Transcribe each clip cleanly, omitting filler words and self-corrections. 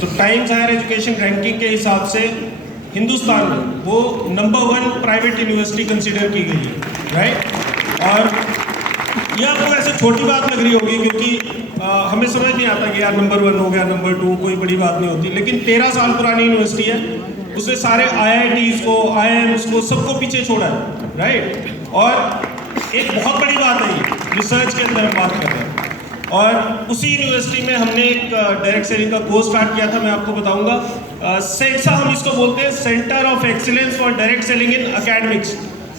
तो times higher education ranking के हिसाब से हिंदुस्तान में वो नंबर 1 प्राइवेट यूनिवर्सिटी कंसिडर की गई है, राइट। और ये आपको ऐसे छोटी बात लग रही होगी क्योंकि हमें समझ नहीं आता कि यार नंबर 1 हो गया, नंबर 2 कोई बड़ी बात नहीं होती, लेकिन 13 साल पुरानी यूनिवर्सिटी है, उसने सारे IITs को, IIMs को, सबको पीछे छोड़ा है, राइट। और एक बहुत बड़ी बात है ये, रिसर्च के अंदर हम बात कर रहे हैं। और उसी यूनिवर्सिटी में हमने एक डायरेक्ट सेलिंग का कोर्स स्टार्ट किया था, मैं आपको बताऊंगा। सेट्सा हम इसको बोलते हैं, centre of excellence for direct selling in academics.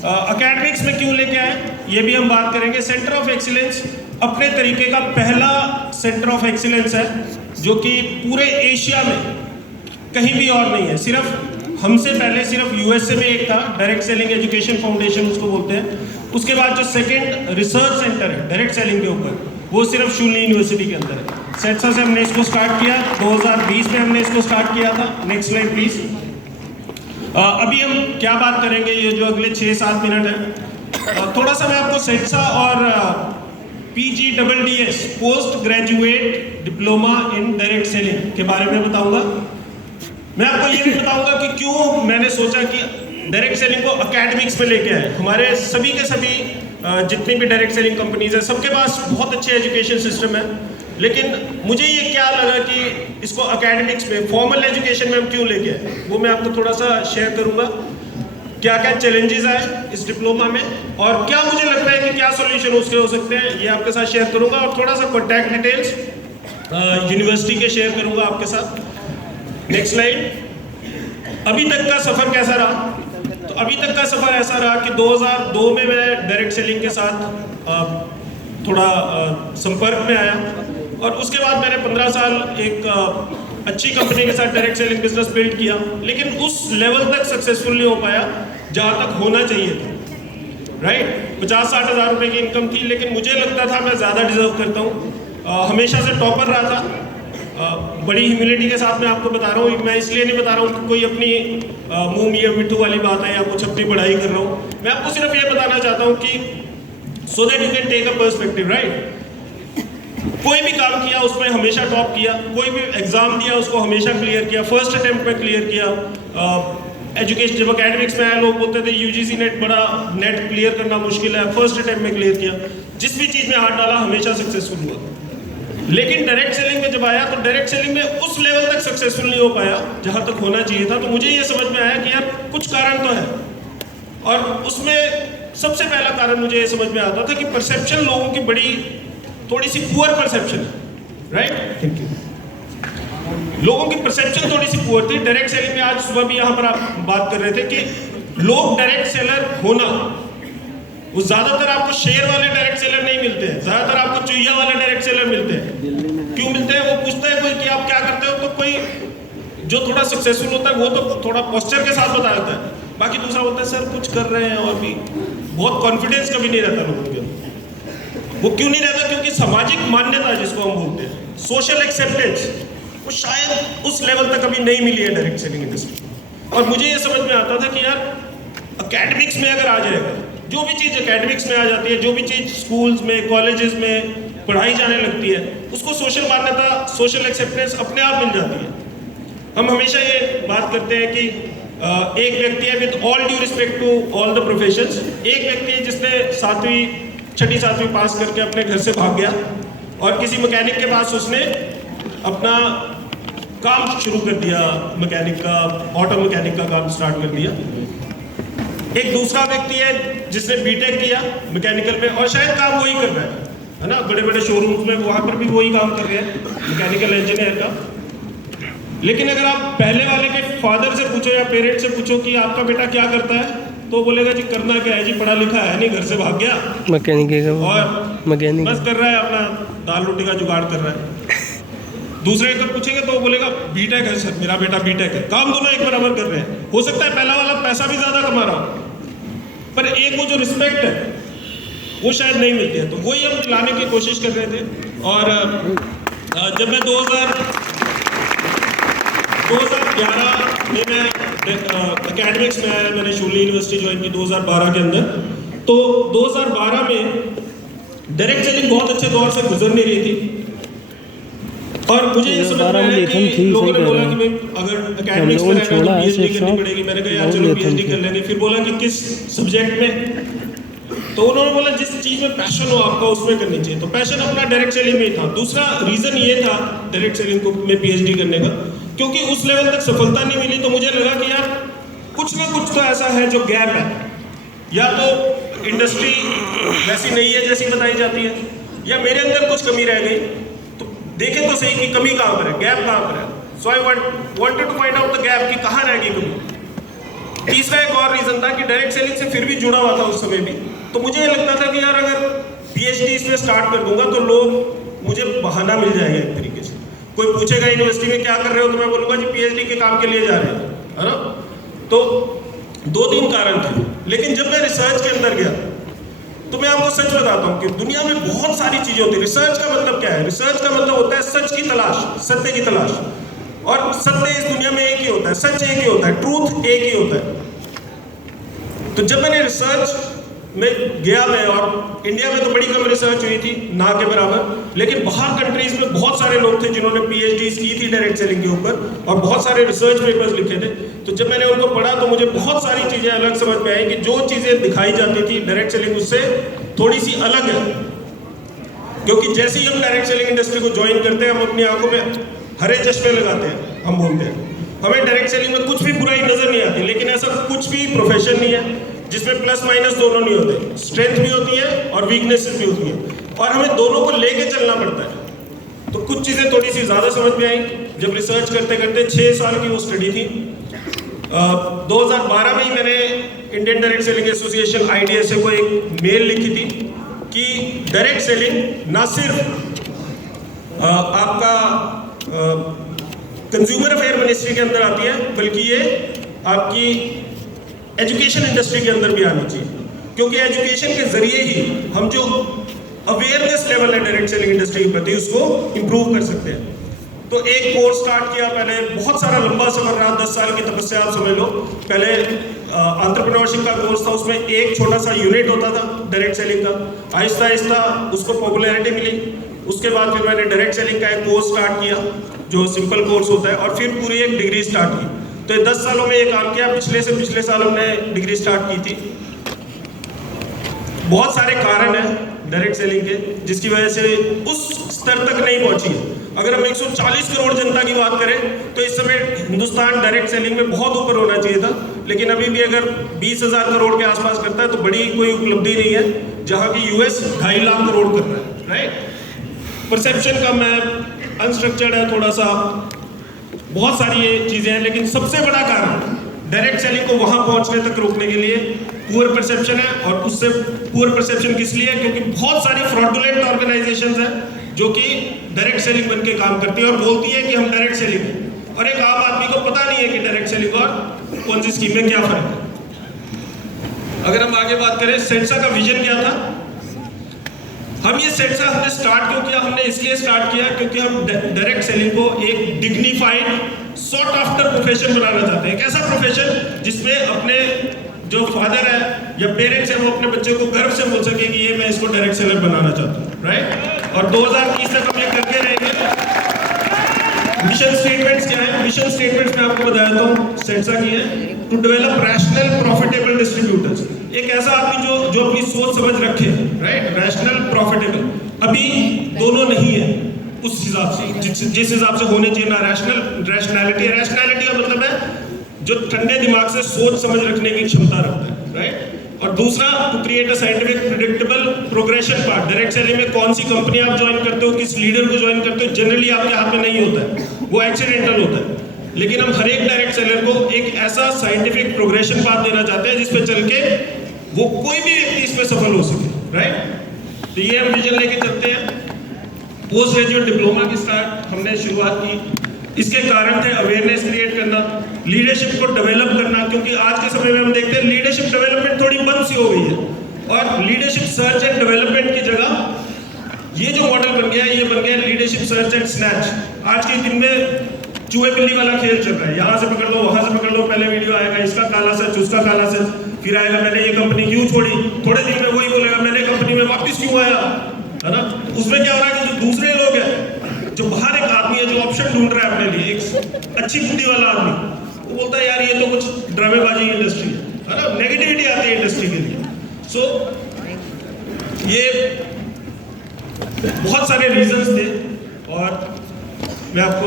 Academics में क्यों लेके आए ये भी हम बात करेंगे। सेंटर ऑफ एक्सीलेंस अपने तरीके का पहला सेंटर ऑफ एक्सीलेंस है जो कि पूरे एशिया में कहीं भी और नहीं है। सिर्फ हमसे पहले सिर्फ USA में एक था, डायरेक्ट सेलिंग एजुकेशन फाउंडेशन उसको बोलते हैं। उसके बाद जो सेकंड रिसर्च सेंटर है डायरेक्ट सेलिंग के ऊपर, वो सिर्फ शून्य यूनिवर्सिटी के अंदर है। सेट्सा से हमने इसको स्टार्ट किया, 2020 में हमने इसको स्टार्ट किया था। Next slide please. अभी हम क्या बात करेंगे, ये जो अगले 6-7 मिनट है, थोड़ा सा मैं आपको सेट्सा और PGDDS post graduate diploma in direct selling के बारे में बताऊंगा। मैं आपको ये भी बताऊंगा कि क्यों मैंने सोचा कि डायरेक्ट सेलिंग को एकेडमिक्स में लेके आए। हमारे सभी के सभी जितनी भी डायरेक्ट सेलिंग कंपनीज है, सबके पास बहुत अच्छे एजुकेशन सिस्टम है, लेकिन मुझे ये क्या लगा कि इसको एकेडमिक्स में, फॉर्मल एजुकेशन में हम क्यों लेके आए, वो मैं आपको थोड़ा सा शेयर करूंगा। क्या क्या चैलेंजेस आए इस डिप्लोमा में और क्या मुझे लगता है कि क्या सॉल्यूशन उसके हो सकते हैं, ये आपके साथ शेयर करूंगा। और थोड़ा सा कॉन्टैक्ट डिटेल्स यूनिवर्सिटी के शेयर करूंगा आपके साथ। Next slide. अभी तक का सफर कैसा रहा? तो अभी तक का सफर ऐसा रहा कि 2002 में मैं डायरेक्ट सेलिंग के साथ थोड़ा संपर्क में आया और उसके बाद मैंने 15 साल एक अच्छी कंपनी के साथ डायरेक्ट सेलिंग बिजनेस बिल्ड किया, लेकिन उस लेवल तक सक्सेसफुल नहीं हो पाया जहाँ तक होना चाहिए था, राइट। 50-60 हज़ार रुपये की इनकम थी, लेकिन मुझे लगता था मैं ज़्यादा डिजर्व करता हूँ। हमेशा से टॉपर रहा था। बड़ी ह्यूमिलिटी के साथ मैं आपको बता रहा हूँ, मैं इसलिए नहीं बता रहा हूँ कि कोई अपनी मुँह मियाँ मिट्ठू वाली बात है या कुछ अपनी पढ़ाई कर रहा हूँ। मैं आपको सिर्फ ये बताना चाहता हूँ कि so that you can take a perspective, right. कोई भी काम किया उसमें हमेशा टॉप किया, कोई भी एग्जाम दिया उसको हमेशा क्लियर किया, फर्स्ट अटेम्प्ट में क्लियर किया। एजुकेशन जब एकेडमिक्स में आए, लोग बोलते थे UGC नेट बड़ा, नेट क्लियर करना मुश्किल है, फर्स्ट अटेम्प्ट में क्लियर किया। जिस भी चीज़ में हाथ डाला हमेशा सक्सेसफुल हुआ। लेकिन डायरेक्ट सेलिंग में जब आया तो डायरेक्ट सेलिंग में उस लेवल तक सक्सेसफुल नहीं हो पाया जहाँ तक होना चाहिए था। तो मुझे ये समझ में आया कि यार कुछ कारण तो है, और उसमें सबसे पहला कारण मुझे ये समझ में आता था कि परसेप्शन लोगों की बड़ी थोड़ी सी पुअर परसेप्शन है, राइट। Thank you. लोगों की परसेप्शन थोड़ी सी पुअर थी डायरेक्ट सेलिंग में। आज सुबह भी यहाँ पर आप बात कर रहे थे कि लोग डायरेक्ट सेलर होना, वो ज्यादातर आपको शेयर वाले डायरेक्ट सेलर नहीं मिलते हैं, ज्यादातर आपको चुहिया वाले डायरेक्ट सेलर मिलते हैं। क्यों मिलते हैं? वो पूछता है कोई कि आप क्या करते हो, तो कोई जो थोड़ा सक्सेसफुल होता है वो तो थोड़ा पोस्चर के साथ बता देता है, बाकी दूसरा बोलता है सर कुछ कर रहे हैं, और भी बहुत कॉन्फिडेंस कभी नहीं रहता लोगों के। वो क्यों नहीं रहता? क्योंकि सामाजिक मान्यता जिसको हम बोलते हैं, सोशल एक्सेप्टेंस, वो शायद उस लेवल तक अभी नहीं मिली है डायरेक्ट सेलिंग इंडस्ट्री। और मुझे ये समझ में आता था कि यार एकेडमिक्स में अगर आ जाएगा, जो भी चीज़ एकेडमिक्स में आ जाती है, जो भी चीज़ स्कूल्स में, कॉलेजेस में पढ़ाई जाने लगती है, उसको सोशल मान्यता, सोशल एक्सेप्टेंस अपने आप मिल जाती है। हम हमेशा ये बात करते हैं कि एक व्यक्ति है, with all due respect to all the professions, एक व्यक्ति है जिसने छठी सातवीं पास करके अपने घर से भाग गया और किसी मैकेनिक के पास उसने अपना काम शुरू कर दिया, मैकेनिक का, ऑटो मैकेनिक का काम स्टार्ट कर दिया। एक दूसरा व्यक्ति है जिसने बीटेक किया मैकेनिकल में और शायद काम वही कर रहा है ना, बड़े बड़े शोरूम्स में वहाँ पर भी वही काम कर रहे हैं मैकेनिकल इंजीनियर का। लेकिन अगर आप पहले वाले के फादर से पूछो या पेरेंट्स से पूछो कि आपका बेटा क्या करता है, तो बोलेगा जी करना क्या है जी, पढ़ा लिखा है नहीं, घर से भाग गया मैकेनिक और मैकेनिक बस कर रहा है, अपना दाल रोटी का जुगाड़ कर रहा है। दूसरे अगर पूछेंगे तो बोलेगा बीटेक है सर, मेरा बेटा बीटेक है। काम दोनों एक बराबर कर रहे हैं। हो सकता है पहला वाला पैसा भी ज्यादा कमा रहा हो, पर एक वो जो रिस्पेक्ट है वो शायद नहीं मिलती है। तो वही हम लाने की कोशिश कर रहे थे। और जब मैं 2011 में मैं एकेडमिक्स में आया, मैंने शूली यूनिवर्सिटी ज्वाइन की 2012 के अंदर। तो 2012 में डायरेक्ट सेलिंग बहुत अच्छे दौर से गुजर नहीं रही थी। और मुझे ये समझ में आया कि लोगों ने बोला कि भाई अगर एकेडमिक्स में रहना तो पीएचडी करनी पड़ेगी। मैंने कहा यार चलो पीएचडी कर लेंगे। फिर बोला कि किस सब्जेक्ट में, तो उन्होंने बोला जिस चीज़ में पैशन हो आपका उसमें करनी चाहिए। तो पैशन अपना डायरेक्ट सेलिंग में ही था। दूसरा रीज़न ये था डायरेक्ट सेलिंग को में पीएचडी करने का, क्योंकि उस लेवल तक सफलता नहीं मिली। तो मुझे लगा कि यार कुछ ना कुछ तो ऐसा है जो गैप है, या तो इंडस्ट्री वैसी नहीं है जैसी बताई जाती है, या मेरे अंदर कुछ कमी रह गई। तो देखें तो सही कि कमी कहाँ पर है, गैप कहाँ पर है। So I wanted to find out the gap कि कहाँ रह गई कमी। तीसरा एक और रीज़न था कि डायरेक्ट सेलिंग से फिर भी जुड़ा हुआ था उस समय भी। तो मुझे लगता था कि यार अगर पीएचडी इसमें स्टार्ट कर दूंगा तो लोग मुझे बहाना मिल जाएगा एक तरीके से। कोई पूछेगा यूनिवर्सिटी में क्या कर रहे हो, तो मैं बोलूँगा जी पीएचडी के काम के लिए जा रहे हैं, है ना। तो 2-3 कारण थे। लेकिन जब मैं रिसर्च के अंदर गया तो मैं आपको सच बताता हूँ कि दुनिया में बहुत सारी चीज़ें होती है। रिसर्च का मतलब क्या है? रिसर्च का मतलब होता है सच की तलाश, सत्य की तलाश। और सत्य इस दुनिया में एक ही होता है, सच एक ही होता है, ट्रूथ एक ही होता है। तो जब मैंने रिसर्च में गया मैं, और इंडिया में तो बड़ी कम रिसर्च हुई थी, ना के बराबर, लेकिन बाहर कंट्रीज में बहुत सारे लोग थे जिन्होंने पीएचडी की थी डायरेक्ट सेलिंग के ऊपर, और बहुत सारे रिसर्च पेपर्स लिखे थे। तो जब मैंने उनको पढ़ा तो मुझे बहुत सारी चीज़ें अलग समझ में आई कि जो चीज़ें दिखाई जाती थी डायरेक्ट सेलिंग उससे थोड़ी सी अलग है। क्योंकि जैसे ही हम डायरेक्ट सेलिंग इंडस्ट्री को ज्वाइन करते हैं, हम अपनी आंखों में हरे चश्मे लगाते हैं, हम बोलते हैं हमें डायरेक्ट सेलिंग में कुछ भी बुराई नजर नहीं आती। लेकिन ऐसा कुछ भी प्रोफेशन नहीं है जिसमें प्लस माइनस दोनों नहीं होते। स्ट्रेंथ भी होती है और वीकनेसेस भी होती है, और हमें दोनों को लेके चलना पड़ता है। तो कुछ चीज़ें थोड़ी सी ज़्यादा समझ में आई जब रिसर्च करते करते 6 साल की वो स्टडी थी। 2012 में ही मैंने Indian direct selling association IDSA को एक मेल लिखी थी कि डायरेक्ट सेलिंग ना सिर्फ आपका कंज्यूमर अफेयर मिनिस्ट्री के अंदर आती है, बल्कि ये आपकी एजुकेशन इंडस्ट्री के अंदर भी आनी चाहिए। क्योंकि एजुकेशन के जरिए ही हम जो अवेयरनेस लेवल है डायरेक्ट सेलिंग इंडस्ट्री के प्रति उसको इंप्रूव कर सकते हैं। तो एक कोर्स स्टार्ट किया, पहले बहुत सारा लंबा सफर रहा, 10 साल की तपस्या आप समझ लो। पहले एंटरप्रेन्योरशिप का कोर्स था, उसमें एक छोटा सा यूनिट होता था डायरेक्ट सेलिंग का। आहिस्ता आहिस्ता उसको पॉपुलैरिटी मिली। उसके बाद फिर मैंने डायरेक्ट सेलिंग का एक कोर्स स्टार्ट किया जो सिंपल कोर्स होता है, और फिर पूरी एक डिग्री स्टार्ट की। तो 10 सालों में ये काम किया। पिछले साल हमने डिग्री स्टार्ट की थी। बहुत सारे कारण हैं डायरेक्ट सेलिंग के जिसकी वजह से उस स्तर तक नहीं पहुंची है। अगर हम 140 करोड़ जनता की बात करें तो इस समय हिंदुस्तान डायरेक्ट सेलिंग में बहुत ऊपर होना चाहिए था, लेकिन अभी भी अगर 20,000 करोड़ के आसपास करता है तो बड़ी कोई उपलब्धि नहीं है, जहां की US 2.5 लाख करोड़ कर रहा है। राइट, परसेप्शन कम है, अनस्ट्रक्चर्ड है थोड़ा सा, बहुत सारी ये चीज़ें हैं। लेकिन सबसे बड़ा कारण डायरेक्ट सेलिंग को वहां पहुंचने तक रोकने के लिए पुअर परसेप्शन है। और उससे पुअर परसेप्शन किस लिए है? क्योंकि बहुत सारी फ्रॉडुलेंट ऑर्गेनाइजेशंस हैं जो कि डायरेक्ट सेलिंग बन के काम करती है और बोलती है कि हम डायरेक्ट सेलिंग है, और एक आम आदमी को पता नहीं है कि डायरेक्ट सेलिंग और कौन सी स्कीम में क्या फर्क है। अगर हम आगे बात करें, सेंसा का विजन क्या था? हम ये सेंसा हमने स्टार्ट क्यों किया? हमने इसलिए स्टार्ट किया क्योंकि हम डायरेक्ट सेलिंग को एक डिग्निफाइड सॉट आफ्टर प्रोफेशन बनाना चाहते हैं। एक ऐसा प्रोफेशन जिसमें अपने जो फादर है या पेरेंट्स है वो अपने बच्चे को गर्व से बोल सके कि ये मैं इसको डायरेक्ट सेलर बनाना चाहता हूँ। राइट, और 2030 तक हम ये करके रहेंगे। मिशन स्टेटमेंट्स क्या है? मिशन स्टेटमेंट्स मैं आपको बताया हूँ सेंसा की है, to develop rational profitable distributors. एक ऐसा आदमी जो अपनी सोच समझ रखे, राइट, रैशनल प्रॉफिटेबल। अभी दोनों नहीं है उस हिसाब से जिस हिसाब से होने चाहिए ना। रैशनैलिटी का मतलब है जो ठंडे दिमाग से सोच समझ रखने की क्षमता रखता है। राइट, और दूसरा to create a scientific predictable progression part. Direct selling में कौन सी कंपनी आप ज्वाइन करते हो, किस लीडर को ज्वाइन करते हो, जनरली आपके हाथ में नहीं होता है, वो एक्सीडेंटल होता है। लेकिन हम हर एक डायरेक्ट सेलर को एक ऐसा साइंटिफिक प्रोग्रेशन पाथ देना चाहते हैं जिसपे चल के वो कोई भी व्यक्ति इसमें सफल हो सके। राइट, तो ये हम विजन लेके चलते हैं। पोस्ट ग्रेजुएट डिप्लोमा की स्टार्ट हमने शुरुआत की। इसके कारण थे अवेयरनेस क्रिएट करना, लीडरशिप को डेवलप करना, क्योंकि आज के समय में हम देखते हैं लीडरशिप डेवलपमेंट थोड़ी बंद सी हो गई है, और लीडरशिप सर्च एंड डेवलपमेंट की जगह ये जो मॉडल बन गया है ये बन गया लीडरशिप सर्च एंड स्नैच। आज के दिन में चूहे बिल्ली वाला खेल चल रहा है, यहाँ से पकड़ लो वहां से पकड़ लो, पहले वीडियो आएगा इसका काला सच उसका काला सच, फिर आएगा मैंने ये कंपनी क्यों छोड़ी, थोड़े दिन में वही बोलेगा मैंने कंपनी में वापस क्यों आया, है ना। उसमें क्या हो रहा है कि जो दूसरे लोग हैं जो बाहर एक आदमी है जो ऑप्शन ढूंढ रहा है अपने लिए, एक अच्छी बुद्धि वाला आदमी, वो बोलता है यार ये तो कुछ ड्रामेबाजी इंडस्ट्री है ना, नेगेटिविटी आती है इंडस्ट्री के लिए। सो ये बहुत सारे रीजंस थे। और मैं आपको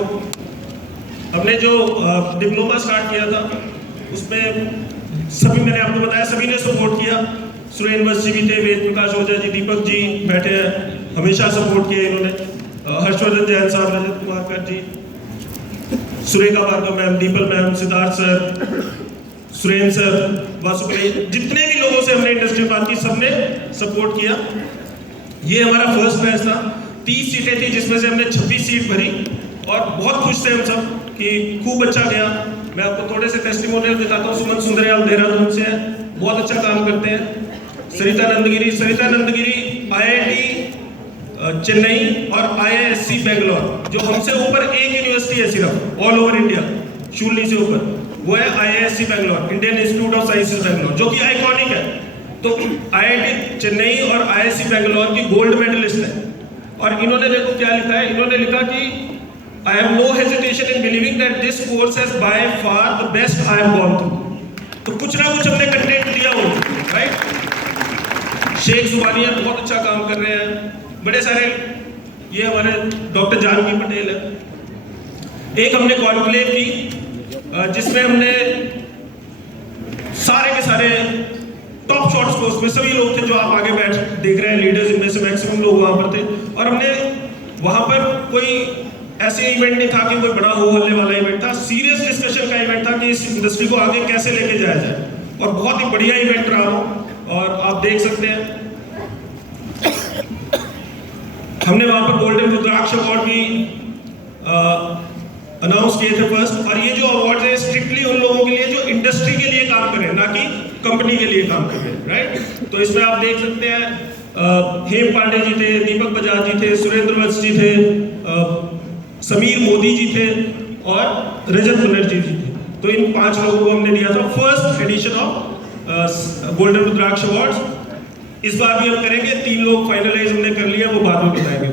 हमने जो डिप्लोमा स्टार्ट किया था उसमें सभी, मैंने आपको बताया सभी ने सपोर्ट किया। सुरेंद्र वंश जी भी थे, वेद प्रकाश ओझा जी, दीपक जी बैठे हैं, हमेशा सपोर्ट किया इन्होंने। हर्षवर्धन जैन साहब, रजत कुमार कर ji, Surekha Bhargava ma'am, Deepal ma'am, Siddharth sir, Surendra sir, Vasupriya, जितने भी लोगों से हमने इंडस्ट्री में बात की सबने सपोर्ट किया। ये हमारा फर्स्ट बैच था, 30 सीटें थी जिसमें से हमने 26 सीट भरी और बहुत खुश थे हम सब कि खूब अच्छा गया। मैं आपको थोड़े से टेस्टिमोनियल दिखाता हूँ। सुमन सुंदरयाल देहरादून से है, बहुत अच्छा काम करते हैं। सरिता नंदगिरी IIT चेन्नई और IISc बेंगलोर, जो हमसे ऊपर एक यूनिवर्सिटी है सिर्फ ऑल ओवर इंडिया, शूलनी से ऊपर, वो है IISc Bangalore, Indian institute of sciences Bangalore, जो कि आइकॉनिक है। तो IIT चेन्नई और IISc बेंगलोर की गोल्ड मेडलिस्ट है। और इन्होंने देखो क्या लिखा है, इन्होंने लिखा कि I have no hesitation in believing that this course has by far the best I have gone through। तो कुछ ना कुछ हमने कंटेंट दिया हो, राइट। शेख जुबानिया बहुत अच्छा काम कर रहे हैं, बड़े सारे, ये हमारे डॉक्टर जानकी पटेल है। एक हमने कॉन्क्लेव की जिसमें हमने सारे के सारे टॉप शॉट्स को, उसमें सभी लोग थे जो आप आगे बैठ देख रहे हैं, लीडर्स इनमें से मैक्सिमम लोग वहां पर थे। और हमने वहां पर कोई ऐसे इवेंट नहीं था कि कोई बड़ा हो हल्ले वाला इवेंट था, सीरियस डिस्कशन का इवेंट था कि इस इंडस्ट्री को आगे कैसे लेके जाया जाए। और बहुत ही बढ़िया इवेंट रहा हो। और आप देख सकते हैं हमने वहां पर गोल्डन रुद्राक्ष अवार्ड भी अनाउंस किए थे फर्स्ट। और ये जो अवार्ड है स्ट्रिक्टली उन लोगों के लिए जो इंडस्ट्री के लिए काम करें, ना कि कंपनी के लिए काम करें, राइट। तो इसमें आप देख सकते हैं हेम पांडे जी थे, दीपक बजाज जी थे, सुरेंद्र वंश जी थे, समीर मोदी जी थे और रजत बनर्जी जी थे। तो इन 5 लोगों को हमने दिया था first edition of golden Rudraksha awards. इस बार भी हम करेंगे, 3 लोग फाइनलाइज हमने कर लिया, वो बाद में बताएंगे।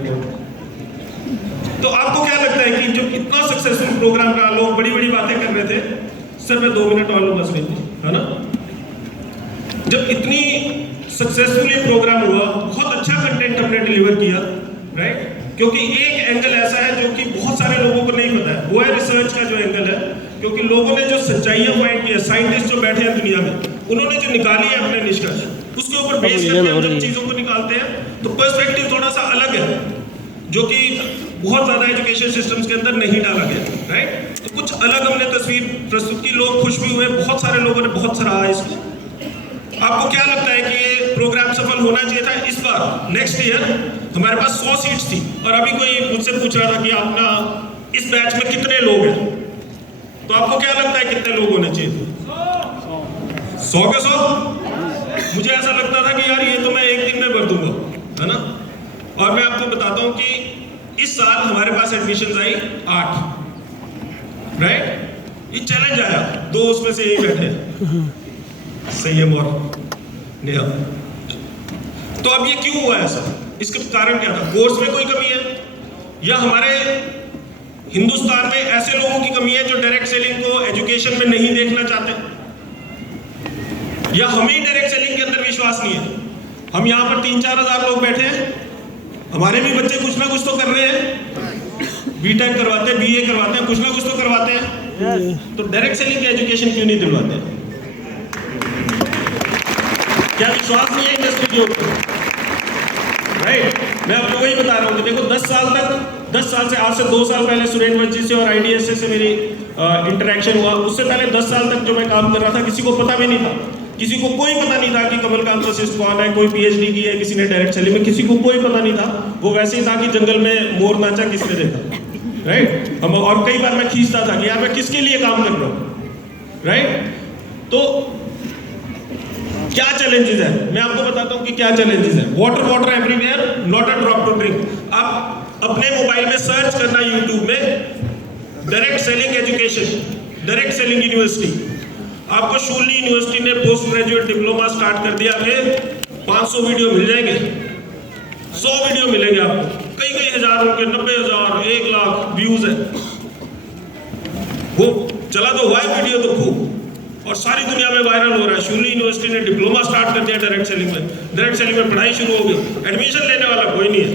तो आपको क्या लगता है कि जो इतना सक्सेसफुल प्रोग्राम रहा, लोग बड़ी बड़ी बातें कर रहे थे, सर मैं 2 मिनट और लूंगा स्क्रीन पे, है ना। जब इतनी सक्सेसफुली प्रोग्राम हुआ, बहुत अच्छा कंटेंट हमने डिलीवर किया, राइट। क्योंकि एक एंगल ऐसा है जो कि बहुत सारे लोगों को नहीं पता है, वो है रिसर्च का जो एंगल है। क्योंकि लोगों ने जो सच्चाइयां फाइंड की है, साइंटिस्ट जो बैठे हैं दुनिया में, उन्होंने जो निकाली है अपने निष्कर्ष, उसके ऊपर बेस करके हम जब चीजों को निकालते हैं तो पर्सपेक्टिव थोड़ा सा अलग है, जो कि बहुत ज्यादा एजुकेशन सिस्टम्स के अंदर नहीं डाला गया, राइट। तो कुछ अलग हमने तस्वीर प्रस्तुत की, लोग खुश भी हुए, बहुत सारे लोगों ने बहुत सराहा इसको। आपको क्या लगता है कि ये प्रोग्राम सफल होना चाहिए था इस बार, नेक्स्ट ईयर? हमारे पास 100 सीट्स थी और अभी कोई मुझसे पूछ रहा था कि अपना इस बैच में कितने लोग हैं, तो आपको क्या लगता है कितने लोग होने चाहिए थे? 100 के 100? मुझे ऐसा लगता था कि यार ये तो मैं एक दिन में भर दूंगा, है ना। और मैं आपको बताता हूं कि इस साल हमारे पास एडमिशन आई 8, राइट। ये चैलेंज आया, 2 उसमें से यही बैठे, संयम और नेहा। तो अब ये क्यों हुआ ऐसा? इसका कारण क्या था? कोर्स में कोई कमी है, या हमारे हिंदुस्तान में ऐसे लोगों की कमी है जो डायरेक्ट सेलिंग को एजुकेशन में नहीं देखना चाहते, या हमें डायरेक्ट सेलिंग के अंदर विश्वास नहीं है? हम यहाँ पर 3-4 हजार लोग बैठे हैं, हमारे भी बच्चे कुछ ना कुछ तो कर रहे हैं, बीटेक करवाते हैं, BA करवाते हैं, कुछ ना कुछ तो करवाते हैं, तो डायरेक्ट सेलिंग की एजुकेशन क्यों नहीं दिलवाते? क्या विश्वास नहीं है इंडस्ट्री के ऊपर, राइट। मैं आपको वही बता रहा हूँ कि देखो 10 साल से, आज से 2 साल पहले सुरेंद्र वंश जी से और IDSA से मेरी इंटरेक्शन हुआ। उससे पहले 10 साल तक जो मैं काम कर रहा था, किसी को पता भी नहीं था, किसी को कोई पता नहीं था कि कमलकांत वशिष्ठ कौन है, कोई PhD की है, किसी ने डायरेक्ट सेलिंग में, किसी को कोई पता नहीं था। वो वैसे ही था कि जंगल में मोर नाचा किसने देखा, राइट। हम और कई बार मैं खींचता था कि यार मैं किसके लिए काम कर रहा हूँ, राइट। तो क्या चैलेंजेस है, मैं आपको बताता हूं कि क्या चैलेंजेस है। Water everywhere, not a drop to drink. आप अपने मोबाइल में सर्च करना यूट्यूब में direct selling education, direct selling university, आपको शूलनी यूनिवर्सिटी ने पोस्ट ग्रेजुएट डिप्लोमा स्टार्ट कर दिया। आपके 500 वीडियो मिल जाएंगे, 100 वीडियो मिलेंगे आपको, कई कई हजार उनके 90,000 1,00,000 व्यूज है। वो चला तो हुआ है वीडियो तो खूब और सारी दुनिया में वायरल हो रहा है। शूली यूनिवर्सिटी ने डिप्लोमा स्टार्ट कर दिया डायरेक्ट सेलिंग में। डायरेक्ट सेलिंग में पढ़ाई शुरू हो गई, एडमिशन लेने वाला कोई नहीं है,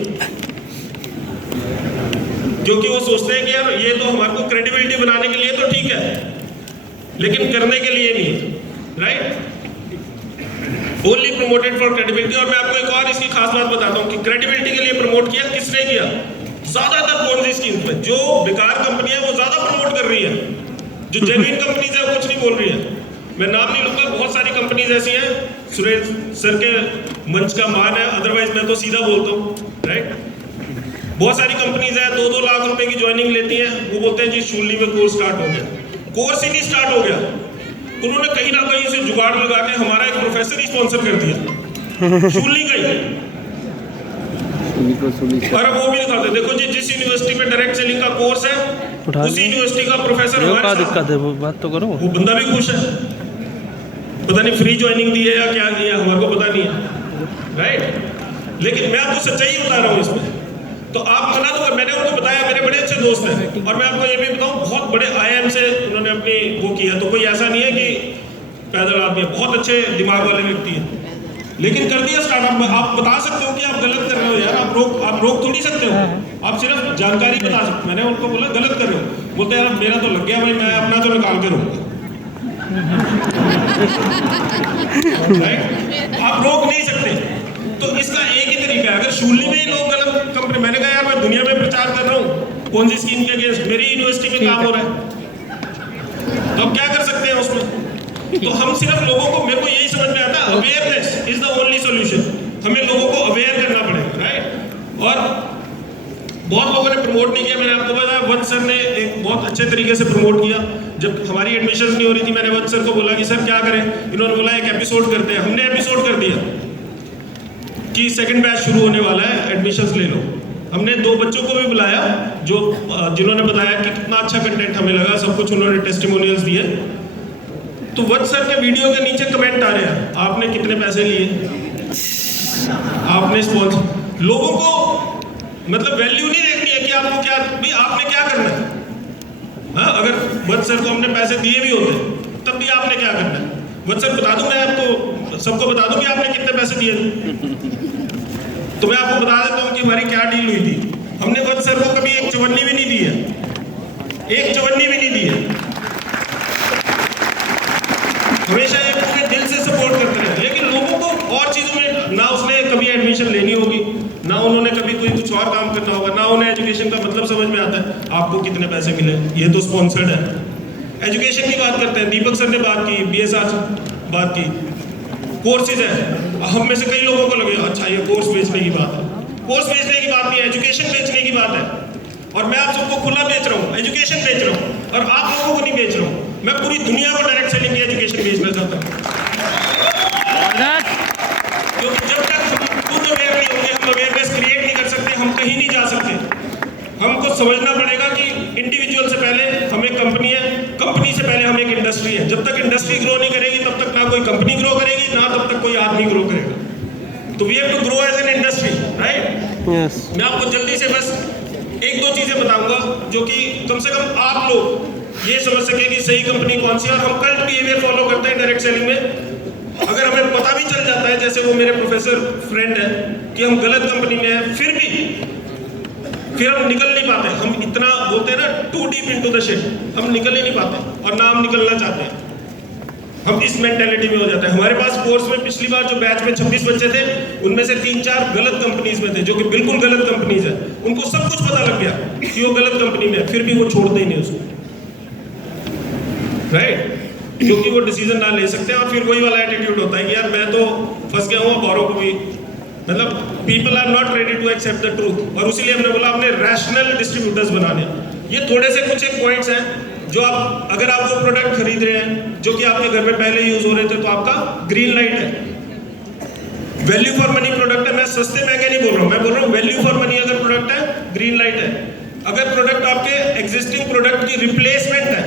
क्योंकि वो सोचते हैं कि यार ये तो हमारे को क्रेडिबिलिटी बनाने के लिए तो ठीक है, लेकिन करने के लिए नहीं है, right? Only promoted for credibility. और मैं आपको एक और इसकी खास बात बताता हूँ कि क्रेडिबिलिटी के लिए प्रमोट किया किसने किया? ज्यादातर पोंजी स्कीम में जो बेकार कंपनी है वो ज्यादा प्रमोट कर रही है, जो जेन्युइन कंपनीज है वो कुछ नहीं बोल रही है। मैं नाम नहीं लूंगा, बहुत सारी कंपनीज ऐसी हैं, सुरेश सर के मंच का मान है, अदरवाइज मैं तो सीधा बोलता हूँ, राइट? बहुत सारी कंपनीज है 2-2 लाख रुपए की ज्वाइनिंग लेती हैं, वो बोलते हैं जी शूली में कोर्स स्टार्ट हो गया। कोर्स ही नहीं स्टार्ट हो गया, उन्होंने कहीं ना कहीं से जुगाड़ लगा के हमारा एक प्रोफेसर ही स्पॉन्सर कर दिया शूली का ही। और वो भी दिखाते, देखो जी जिस यूनिवर्सिटी में डायरेक्ट सेलिंग का कोर्स है उसी यूनिवर्सिटी का प्रोफेसर हमारे दिक्कत है, वो बात तो करो। वो बंदा भी खुश है, पता नहीं फ्री ज्वाइनिंग दी है या क्या दिया, हमारे को पता नहीं है, राइट? लेकिन मैं आपको सच्चाई बता रहा हूँ इसमें, तो आप मना तो, मैंने उनको बताया, मेरे बड़े अच्छे दोस्त हैं, और मैं आपको ये भी बताऊं बहुत बड़े IIM से उन्होंने अपनी वो किया, तो कोई ऐसा नहीं है कि पैदल आदमी है, बहुत अच्छे दिमाग वाले व्यक्ति हैं, लेकिन कर दिया स्टार्टअप में। आप बता सकते हो कि आप गलत कर रहे हो यार, आप रोक थोड़ी सकते हो, आप सिर्फ जानकारी बता सकते। मैंने उनको बोला गलत कर रहे हो, बोलते यार मेरा तो लग गया भाई, मैं अपना तो निकाल के रहूँगा आप रोक नहीं सकते। तो इसका एक ही तरीका है, अगर शूली में ही लोग गलत कंपनी, मैंने कहा यार मैं दुनिया में प्रचार कर रहा हूँ पोंजी स्कीम के अगेंस्ट, मेरी यूनिवर्सिटी में काम हो रहा है, तो हम क्या कर सकते हैं उसमें? तो हम सिर्फ लोगों को, मेरे को यही समझ में आता है, awareness is the only solution. हमें लोगों को अवेयर करना पड़ेगा, राइट? और बहुत लोगों ने प्रमोट नहीं किया, मैंने आपको बताया वंश सर ने एक बहुत अच्छे तरीके से प्रमोट किया। जब हमारी एडमिशन नहीं हो रही थी, मैंने वंश सर को बोला कि सर क्या करें, इन्होंने बोला एक एपिसोड करते हैं, हमने एपिसोड कर दिया कि सेकंड बैच शुरू होने वाला है, एडमिशंस ले लो। हमने 2 बच्चों को भी बुलाया जो जिन्होंने बताया कि कितना अच्छा कंटेंट हमें लगा, सब कुछ उन्होंने टेस्टिमोनियल्स दिए। तो वत्स सर के वीडियो के नीचे कमेंट आ रहे हैं, आपने कितने पैसे लिए, आपने स्पॉन्सर। लोगों को मतलब वैल्यू नहीं देखनी है कि आपको क्या, भाई आपने क्या करना है। हाँ, अगर वत्स सर को हमने पैसे दिए भी होते तब भी आपने क्या करना है? वत्स सर बता दूं, मैं आपको सबको बता दूं कि आपने कितने पैसे दिए थे। तो मैं आपको बता देता हूँ कि हमारी क्या डील हुई थी। हमने वत्स सर को कभी एक चवन्नी भी नहीं दी है, एक चवन्नी भी नहीं दी है। हमेशा ये पूरे दिल से सपोर्ट करते रहे, लेकिन लोगों को और चीज़ों में ना उसने कभी एडमिशन लेनी होगी, ना उन्होंने कभी कोई कुछ और काम करना होगा, ना उन्हें एजुकेशन का मतलब समझ में आता है। आपको कितने पैसे मिले, ये तो स्पॉन्सर्ड है। एजुकेशन की बात करते हैं, दीपक सर ने बात की, BSR बात की, कोर्सेज है। हम में से कई लोगों को लगे अच्छा ये कोर्स बेचने की बात है। कोर्स बेचने की बात नहीं है, एजुकेशन बेचने की बात है। और मैं आप सबको खुला बेच रहा हूँ, एजुकेशन बेच रहा हूँ, और आप लोगों को नहीं बेच रहा हूँ। मैं पूरी दुनिया को डायरेक्ट सेलिंग की एजुकेशन बेचना चाहता हूँ, क्योंकि जब तक हम खुद अवेयर नहीं होंगे, हम अवेयरनेस क्रिएट नहीं कर सकते, हम कहीं नहीं जा सकते। हमको समझना पड़ेगा कि इंडिविजुअल से पहले हम एक कंपनी है, कंपनी से पहले हम एक इंडस्ट्री है। जब तक इंडस्ट्री ग्रो नहीं करेगी तब तक ना कोई कंपनी ग्रो करेगी, ना तब तक कोई आदमी ग्रो करेगा। तो we have to grow as an industry, right? मैं आपको जल्दी से बस 1-2 चीजें बताऊंगा जो कि कम से कम आप लोग ये समझ सके कि सही कंपनी कौन सी है। और हम कल्ट बिहेवियर फॉलो करते हैं डायरेक्ट सेलिंग में। अगर हमें पता भी चल जाता है, जैसे वो मेरे प्रोफेसर फ्रेंड है, कि हम गलत कंपनी में हैं, फिर हम निकल नहीं पाते। हम इतना बोलते हैं ना, too deep into the shit, हम निकल ही नहीं पाते और ना हम निकलना चाहते हैं। हम इस मेंटालिटी में हो जाते हैं। हमारे पास कोर्स में पिछली बार जो बैच में 26 बच्चे थे, उनमें से 3-4 गलत कंपनीज में थे, जो कि बिल्कुल गलत कंपनीज है। उनको सब कुछ पता लग गया कि वो गलत कंपनी में है, फिर भी वो छोड़ते ही नहीं उसको, राइट? क्योंकि वो डिसीजन ना ले सकते हैं। और फिर वही वाला एटीट्यूड होता है कि यार मैं तो फंस गया हूँ, औरों को भी, मतलब people are not ready to accept the truth. और उसीलिए हमने बोला अपने रैशनल डिस्ट्रीब्यूटर्स बनाने। ये थोड़े से कुछ एक पॉइंट्स हैं जो आप, अगर आप वो प्रोडक्ट खरीद रहे हैं जो कि आपके घर में पहले यूज हो रहे थे, तो आपका ग्रीन लाइट है। वैल्यू फॉर मनी प्रोडक्ट है, मैं सस्ते महंगे नहीं बोल रहा हूँ, मैं बोल रहा हूँ वैल्यू फॉर मनी अगर प्रोडक्ट है, ग्रीन लाइट है। अगर प्रोडक्ट आपके एग्जिस्टिंग प्रोडक्ट की रिप्लेसमेंट है,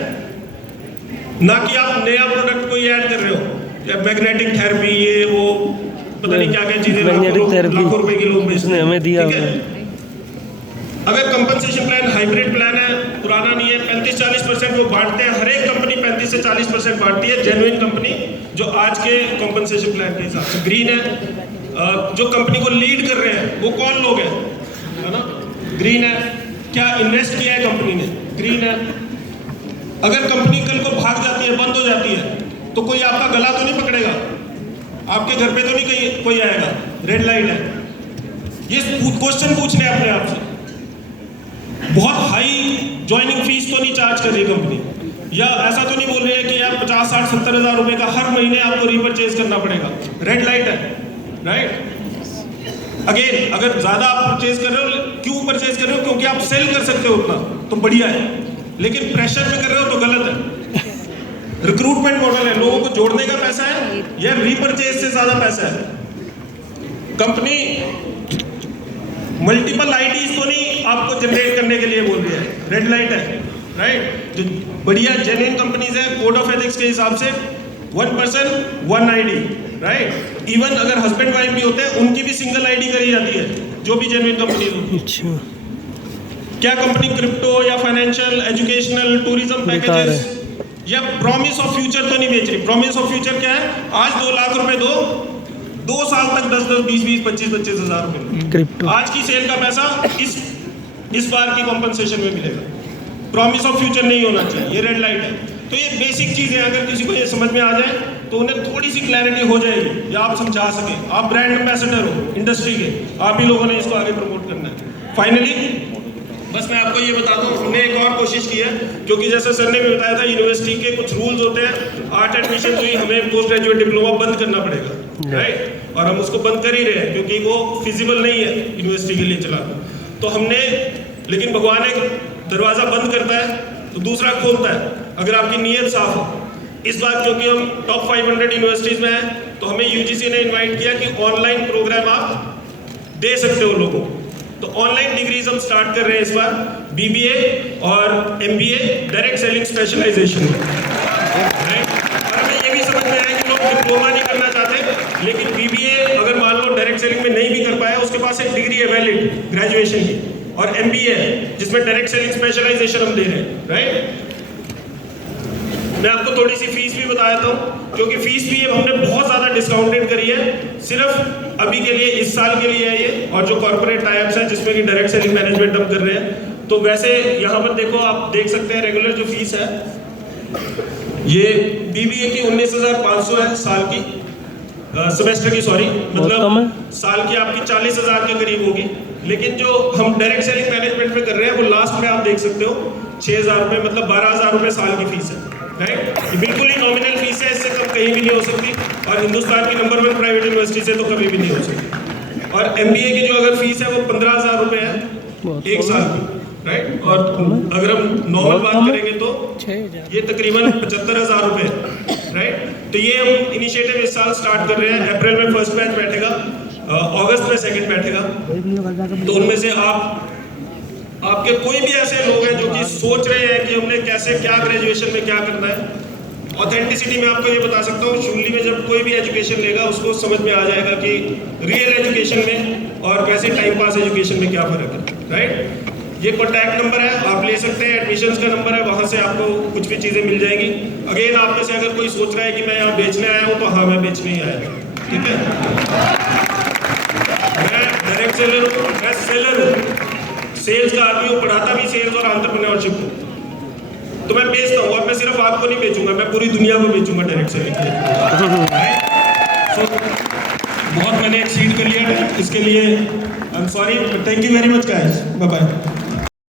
ना कि आप नया प्रोडक्ट कोई ऐड कर रहे हो, या मैग्नेटिक थेरेपी, ये वो पता नहीं क्या क्या चीजें लाखों रुपए की लोग बेचते हैं, हमें दिया। अगर कंपनसेशन प्लान हाइब्रिड प्लान है, पुराना नहीं है, 35-40% वो बांटते हैं, हर एक कंपनी 35 से 40% बांटती है, जेन्युइन कंपनी जो आज के कंपनसेशन प्लान के हिसाब से। ग्रीन है, जो कंपनी को लीड कर रहे हैं वो कौन लोग हैं, है ना, ग्रीन है, क्या इन्वेस्ट किया है कंपनी ने, ग्रीन है। अगर कंपनी कल को भाग जाती है, बंद हो जाती है, तो कोई आपका गला तो नहीं पकड़ेगा, आपके घर पे तो नहीं कहीं कोई आएगा, रेड लाइट है। ये क्वेश्चन पूछने अपने आप से। बहुत हाई ज्वाइनिंग फीस तो नहीं चार्ज कर रही कंपनी, या ऐसा तो नहीं बोल रही है कि यार 50, 60, 70 हज़ार रुपए का हर महीने आपको रीपरचेज करना पड़ेगा, रेड लाइट है, राइट। अगेन, अगर ज्यादा आप परचेज कर रहे हो, क्यों परचेज कर रहे हो, क्योंकि आप सेल कर सकते हो उतना, तो बढ़िया है, लेकिन प्रेशर में कर रहे हो तो गलत है। रिक्रूटमेंट मॉडल है, लोगों को जोड़ने का पैसा है या रीपरचेज से ज्यादा पैसा है। कंपनी मल्टीपल आईडीज तो नहीं आपको जनरेट करने के लिए बोल रही है, रेड लाइट है, राइट। जो बढ़िया जेन्युइन कंपनीज है, कोड ऑफ एथिक्स के हिसाब से 1 पर्सन 1 आईडी, राइट। इवन अगर हस्बैंड वाइफ भी होते हैं, उनकी भी सिंगल आईडी करी जाती है, जो भी जेन्युइन कंपनीज होती है। क्या कंपनी क्रिप्टो या फाइनेंशियल, एजुकेशनल, टूरिज्म पैकेजेस या प्रॉमिस ऑफ फ्यूचर तो नहीं बेच रही। प्रॉमिस ऑफ फ्यूचर क्या है, आज 2 लाख रुपए दो, 2 साल तक 10-10, 20-20, 25-25 हज़ार रुपए क्रिप्टो, आज की सेल का पैसा इस बार की कॉम्पनसेशन में मिलेगा। प्रॉमिस ऑफ फ्यूचर नहीं होना चाहिए, ये रेड लाइट है। तो ये बेसिक चीज़ें अगर किसी को ये समझ में आ जाए तो उन्हें थोड़ी सी क्लैरिटी हो जाएगी, या आप समझा सके। आप ब्रांड एम्बेसडर हो इंडस्ट्री के, आप ही लोगों ने इसको आगे प्रमोट करना है। फाइनली बस मैं आपको ये बता दूं, हमने एक और कोशिश की है, क्योंकि जैसे सर ने भी बताया था, यूनिवर्सिटी के कुछ रूल्स होते हैं। आर्ट एडमिशन हुई, हमें पोस्ट ग्रेजुएट डिप्लोमा बंद करना पड़ेगा, राइट, और हम उसको बंद कर ही रहे हैं क्योंकि वो फिजिबल नहीं है यूनिवर्सिटी के लिए चलाना। तो हमने, लेकिन भगवान एक दरवाज़ा बंद करता है तो दूसरा खोलता है, अगर आपकी नीयत साफ हो। इस बार क्योंकि हम टॉप 500 यूनिवर्सिटीज़ में हैं, तो हमें यूजीसी ने इन्वाइट किया कि ऑनलाइन प्रोग्राम आप दे सकते हो लोगों को। तो ऑनलाइन डिग्रीज हम स्टार्ट कर रहे हैं इस बार, बीबीए और एमबीए डायरेक्ट सेलिंग स्पेशलाइजेशन में, राइट। और हमें ये भी समझ में आया कि लोग डिप्लोमा नहीं करना चाहते, लेकिन बीबीए अगर मान लो डायरेक्ट सेलिंग में नहीं भी कर पाया, उसके पास एक डिग्री है वैलिड ग्रेजुएशन की, और एमबीए है जिसमें डायरेक्ट सेलिंग स्पेशलाइजेशन हम दे रहे हैं, राइट। मैं आपको थोड़ी सी फीस भी बता देता हूँ, क्योंकि फीस भी हमने बहुत ज़्यादा डिस्काउंटेड करी है, सिर्फ अभी के लिए, इस साल के लिए है ये। और जो कॉर्पोरेट टाइप्स हैं जिसमें कि डायरेक्ट सेलिंग मैनेजमेंट हम कर रहे हैं, तो वैसे यहाँ पर देखो, आप देख सकते हैं रेगुलर जो फीस है, ये बीबीए की 19,500 है साल की, सेमेस्टर की, सॉरी, मतलब साल की आपकी 40,000 के करीब होगी। लेकिन जो हम डायरेक्ट सेलिंग मैनेजमेंट में कर रहे हैं, वो लास्ट में आप देख सकते हो 6,000 रुपये, मतलब 12,000 रुपये साल की फीस है, राइट। ये बिल्कुल ही नॉमिनल फीस है, इससे कम कहीं भी नहीं हो सकती, और हिंदुस्तान की नंबर 1 प्राइवेट यूनिवर्सिटी से तो कभी भी नहीं हो सकती। और एमबीए की जो अगर फीस है वो 15,000 रुपये है एक साल की, राइट। और अगर हम नॉर्मल बात करेंगे तो ये तकरीबन 75,000 रुपये है, राइट। तो ये हम इनिशिएटिव इस साल स्टार्ट कर रहे हैं। अप्रैल में फर्स्ट बैच बैठेगा, अगस्त में सेकंड बैठेगा। तो उनमें से आपके कोई भी ऐसे लोग हैं जो कि सोच रहे हैं कि हमने कैसे, क्या ग्रेजुएशन में क्या करना है, ऑथेंटिसिटी में आपको ये बता सकता हूँ, शुगली में जब कोई भी एजुकेशन लेगा उसको समझ में आ जाएगा कि रियल एजुकेशन में और वैसे टाइम पास एजुकेशन में क्या फ़र्क है, राइट। ये कॉन्टैक्ट नंबर है, आप ले सकते हैं, एडमिशन्स का नंबर है, वहाँ से आपको कुछ भी चीज़ें मिल जाएगी। अगेन, आप में से अगर कोई सोच रहा है कि मैं यहाँ बेचने आया हूँ, तो हाँ, मैं बेचने ही आया हूँ, ठीक है। मैं डायरेक्ट सेलर हूँ, मैं सेलर हूँ, सेल्स का आदमी हूँ, पढ़ाता भी सेल्स और एंटरप्रेन्योरशिप हूँ। तो मैं बेचता हूँ, और मैं सिर्फ आपको नहीं बेचूंगा, मैं पूरी दुनिया को बेचूंगा डायरेक्ट सेलिंग के। बहुत मैंने एक्सीड कर लिया, इसके लिए I am sorry, thank you very much guys, bye bye.